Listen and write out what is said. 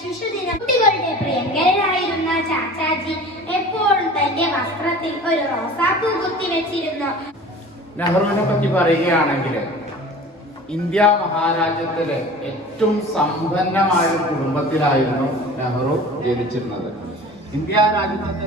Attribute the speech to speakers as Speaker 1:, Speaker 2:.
Speaker 1: ശിശുദിനം.
Speaker 2: കുട്ടികളുടെ പ്രിയങ്കരനായിരുന്ന ചാച്ചാജി എപ്പോഴും തന്റെ വസ്ത്രത്തിൽ ഒരു റോസാപ്പൂ കുത്തിവെച്ചിരുന്നു നെഹ്റുവിനെ പറ്റി പറയുകയാണെങ്കിൽ ഇന്ത്യ മഹാരാജ്യത്തിലെ ഏറ്റവും സമ്പന്നമായ കുടുംബത്തിലായിരുന്നു നെഹ്റു ജനിച്ചിരുന്നത്. ഇന്ത്യ രാജ്യത്തെ